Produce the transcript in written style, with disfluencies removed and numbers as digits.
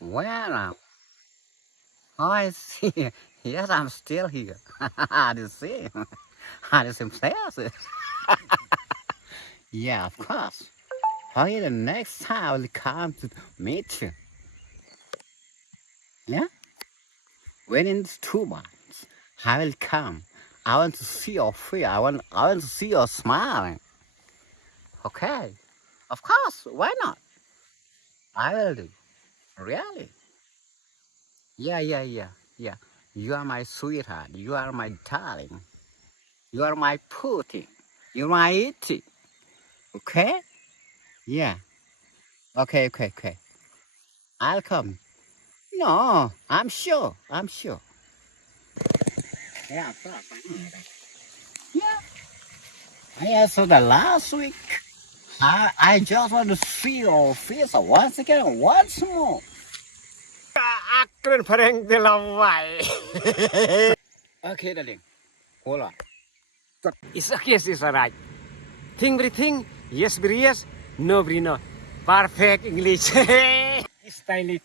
Well, I see. Yes, I'm still here. You see? The same places. Yeah, of course. Okay, the next time I will come to meet you. Yeah? Within 2 months, I will come. I want to see your face. I want to see your smile. Okay. Of course. Why not? I will do. Really? Yeah, yeah, yeah, yeah. You are my sweetheart. You are my darling. You are my pudding. You are my eating. Okay? Yeah. Okay, okay, okay. I'll come. No, I'm sure. I'm sure. Yeah, of course. I know that. Yeah. Yeah, so the last week, I just want to see your face once again, once more. kren phareng de lawai. Okay, darling. Hold on. Is a yes is alright. Think very think, yes very yes, no very no. Perfect English. Stylish.